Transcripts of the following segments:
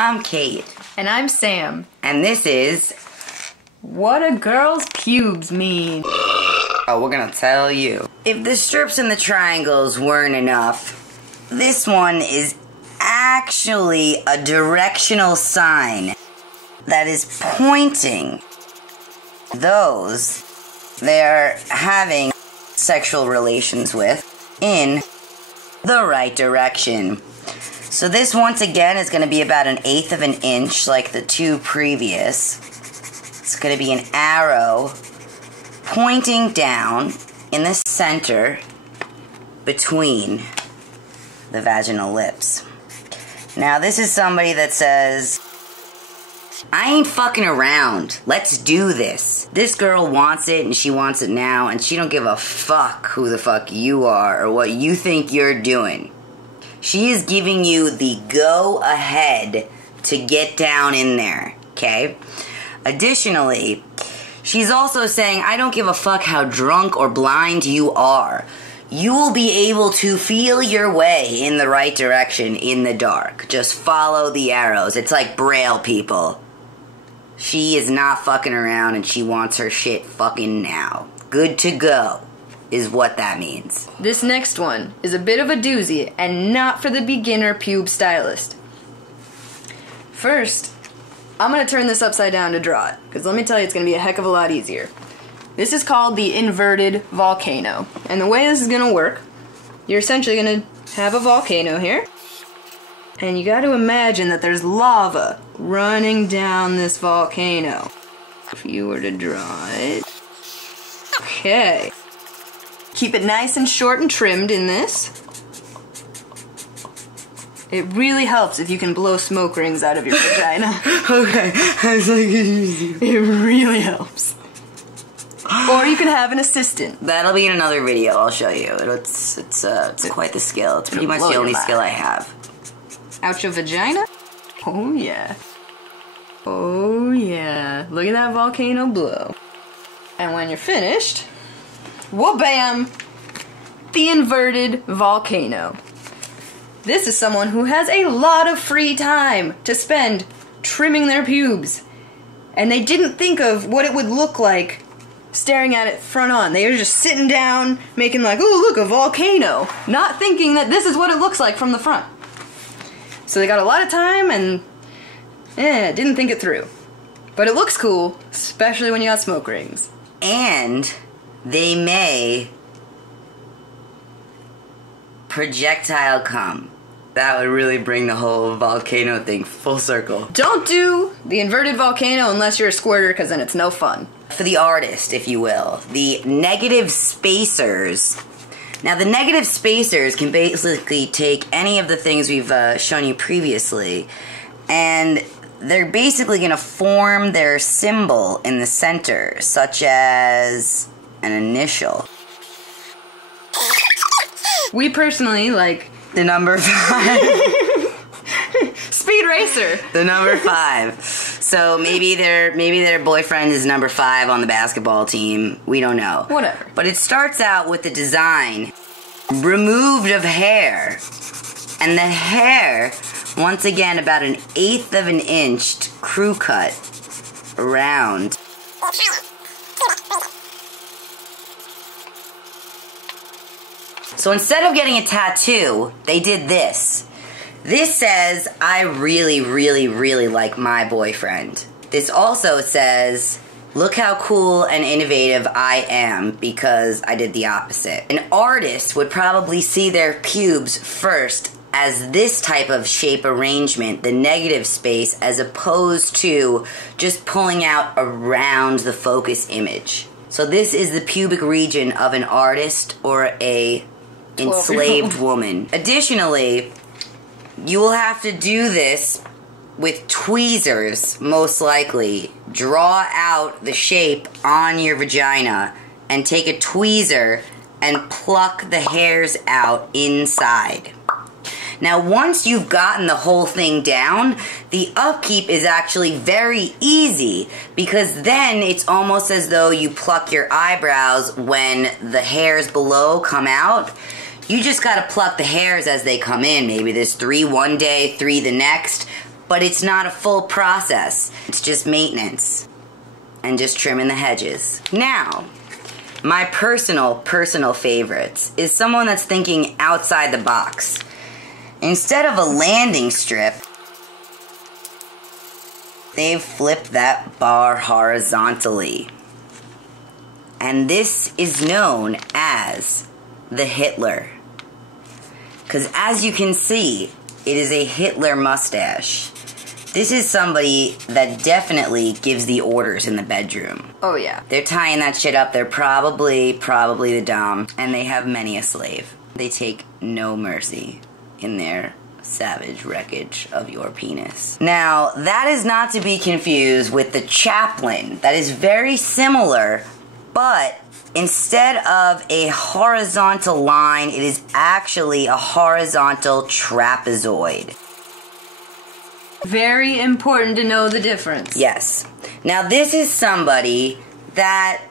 I'm Cate. And I'm Sam. And this is... What a girl's pubes mean. Oh, we're gonna tell you. If the strips and the triangles weren't enough, this one is actually a directional sign that is pointing those they're having sexual relations with in the right direction. So this, once again, is going to be about 1/8 of an inch like the two previous. It's going to be an arrow pointing down in the center between the vaginal lips. Now, this is somebody that says, I ain't fucking around. Let's do this. This girl wants it and she wants it now, and she don't give a fuck who the fuck you are or what you think you're doing. She is giving you the go ahead to get down in there, okay? Additionally, she's also saying, I don't give a fuck how drunk or blind you are. You will be able to feel your way in the right direction in the dark. Just follow the arrows. It's like Braille, people. She is not fucking around and she wants her shit fucking now. Good to go is what that means. This next one is a bit of a doozy and not for the beginner pube stylist. First, I'm going to turn this upside down to draw it, because let me tell you, it's going to be a heck of a lot easier. This is called the inverted volcano. And the way this is going to work, you're essentially going to have a volcano here. And you got to imagine that there's lava running down this volcano. If you were to draw it. Okay. Keep it nice and short and trimmed in this. It really helps if you can blow smoke rings out of your vagina. Okay, I was like, it really helps. Or you can have an assistant. That'll be in another video. I'll show you. It's quite the skill. It's pretty much the only skill I have. Out your vagina? Oh yeah. Oh yeah. Look at that volcano blow. And when you're finished, whoa-bam! The inverted volcano. This is someone who has a lot of free time to spend trimming their pubes. And they didn't think of what it would look like staring at it front on. They were just sitting down, making like, oh look, a volcano. Not thinking that this is what it looks like from the front. So they got a lot of time and didn't think it through. But it looks cool, especially when you got smoke rings. And they may projectile come. That would really bring the whole volcano thing full circle. Don't do the inverted volcano unless you're a squirter, because then it's no fun. For the artist, if you will, the negative spacers. Now, the negative spacers can basically take any of the things we've shown you previously, and they're basically going to form their symbol in the center, such as an initial. We personally like the number 5. Speed Racer. The number 5. So maybe their boyfriend is number 5 on the basketball team. We don't know. Whatever. But it starts out with the design removed of hair. And the hair, once again, about 1/8 of an inch crew cut around. So instead of getting a tattoo, they did this. This says, I really, really, really like my boyfriend. This also says, look how cool and innovative I am because I did the opposite. An artist would probably see their pubes first as this type of shape arrangement, the negative space, as opposed to just pulling out around the focus image. So this is the pubic region of an artist or a enslaved woman. Additionally, you will have to do this with tweezers, most likely. Draw out the shape on your vagina and take a tweezer and pluck the hairs out inside. Now, once you've gotten the whole thing down, the upkeep is actually very easy because then it's almost as though you pluck your eyebrows when the hairs below come out. You just gotta pluck the hairs as they come in. Maybe there's 3 one day, 3 the next. but it's not a full process. It's just maintenance and just trimming the hedges. Now, my personal favorites is someone that's thinking outside the box. Instead of a landing strip, they've flipped that bar horizontally. And this is known as the Hitler. Because as you can see, it is a Hitler mustache. This is somebody that definitely gives the orders in the bedroom. Oh yeah. They're tying that shit up. They're probably the dom. And they have many a slave. They take no mercy in their savage wreckage of your penis. Now, that is not to be confused with the chaplain. That is very similar, but instead of a horizontal line, it is actually a horizontal trapezoid. Very important to know the difference. Yes. Now, this is somebody that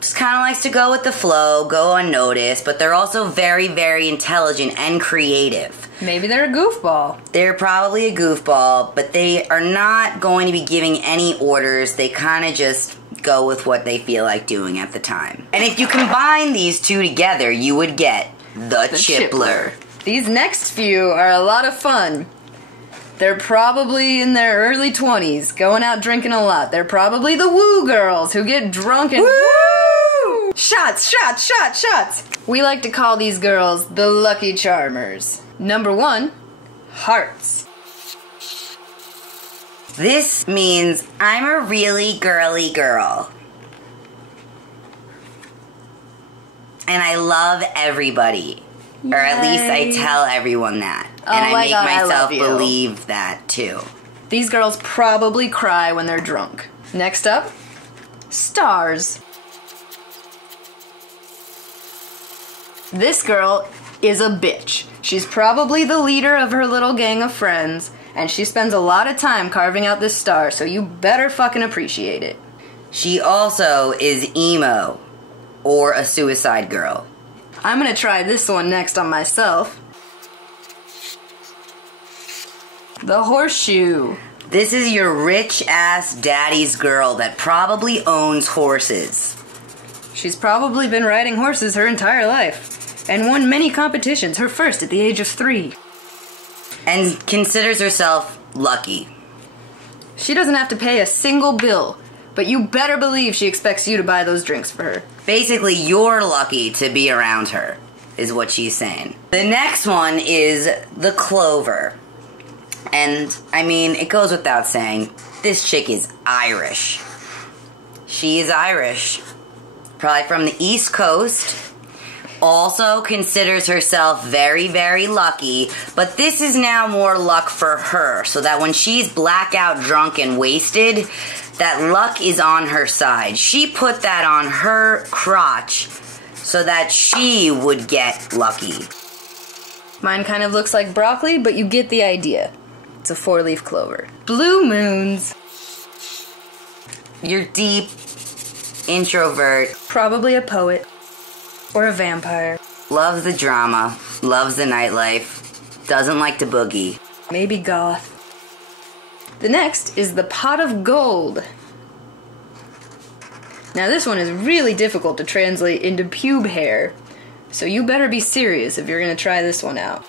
just kind of likes to go with the flow, go unnoticed, but they're also very, very intelligent and creative. Maybe they're a goofball. They're probably a goofball, but they are not going to be giving any orders. They kind of just go with what they feel like doing at the time. And if you combine these two together, you would get the Chippler. These next few are a lot of fun. They're probably in their early 20s, going out drinking a lot. They're probably the woo girls who get drunk and woo! Shots, shots, shots, shots! We like to call these girls the Lucky Charmers. Number 1, hearts. This means I'm a really girly girl. And I love everybody. Yay. Or at least I tell everyone that. Oh and I my make God, I myself love you. believe that too. These girls probably cry when they're drunk. Next up, stars. This girl is a bitch. She's probably the leader of her little gang of friends, and she spends a lot of time carving out this star, so you better fucking appreciate it. She also is emo, or a suicide girl. I'm gonna try this one next on myself. The horseshoe. This is your rich-ass daddy's girl that probably owns horses. She's probably been riding horses her entire life, and won many competitions, her first at the age of 3. And considers herself lucky. She doesn't have to pay a single bill, but you better believe she expects you to buy those drinks for her. Basically, you're lucky to be around her, is what she's saying. The next one is the clover. And, I mean, it goes without saying, this chick is Irish. She is Irish. Probably from the East Coast. Also considers herself very, very lucky, but this is now more luck for her, so that when she's blackout drunk and wasted, that luck is on her side. She put that on her crotch so that she would get lucky. Mine kind of looks like broccoli, but you get the idea. It's a 4-leaf clover. Blue moons. You're deep, introvert. Probably a poet. Or a vampire. Loves the drama, loves the nightlife, doesn't like to boogie. Maybe goth. The next is the pot of gold. Now this one is really difficult to translate into pube hair, so you better be serious if you're gonna try this one out.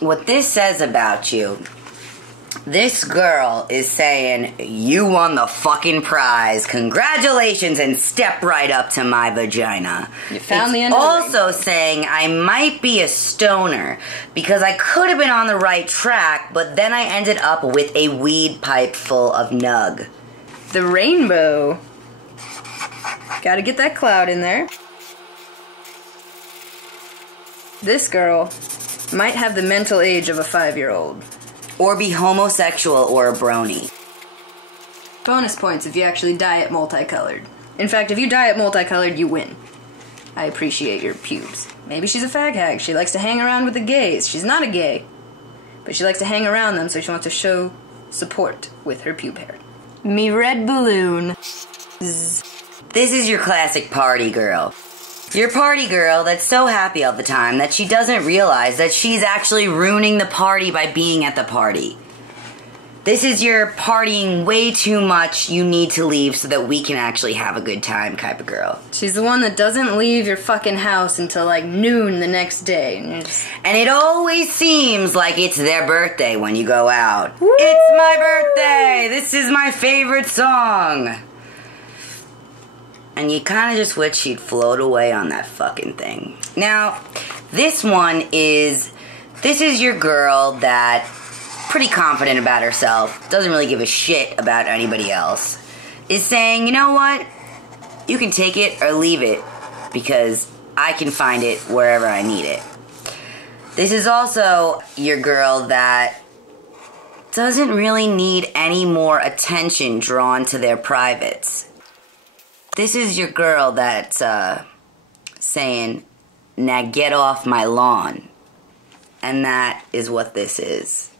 What this says about you, this girl is saying, you won the fucking prize. Congratulations, and step right up to my vagina. You found the end of the ring. Also saying, I might be a stoner because I could have been on the right track, but then I ended up with a weed pipe full of nug. The rainbow. Gotta get that cloud in there. This girl might have the mental age of a 5-year-old. Or be homosexual or a brony. Bonus points if you actually dye it multicolored. In fact, if you dye it multicolored, you win. I appreciate your pubes. Maybe she's a fag hag. She likes to hang around with the gays. She's not a gay. But she likes to hang around them, so she wants to show support with her pube hair. Me red balloon. Zzz. This is your classic party girl. Your party girl that's so happy all the time that she doesn't realize that she's actually ruining the party by being at the party. This is your partying way too much, you need to leave so that we can actually have a good time type of girl. She's the one that doesn't leave your fucking house until like noon the next day. And it always seems like it's their birthday when you go out. Woo! It's my birthday! This is my favorite song! And you kind of just wish she'd float away on that fucking thing. Now, this is your girl that pretty confident about herself, doesn't really give a shit about anybody else, is saying, you know what, you can take it or leave it because I can find it wherever I need it. This is also your girl that doesn't really need any more attention drawn to their privates. This is your girl that's saying, now get off my lawn. And that is what this is.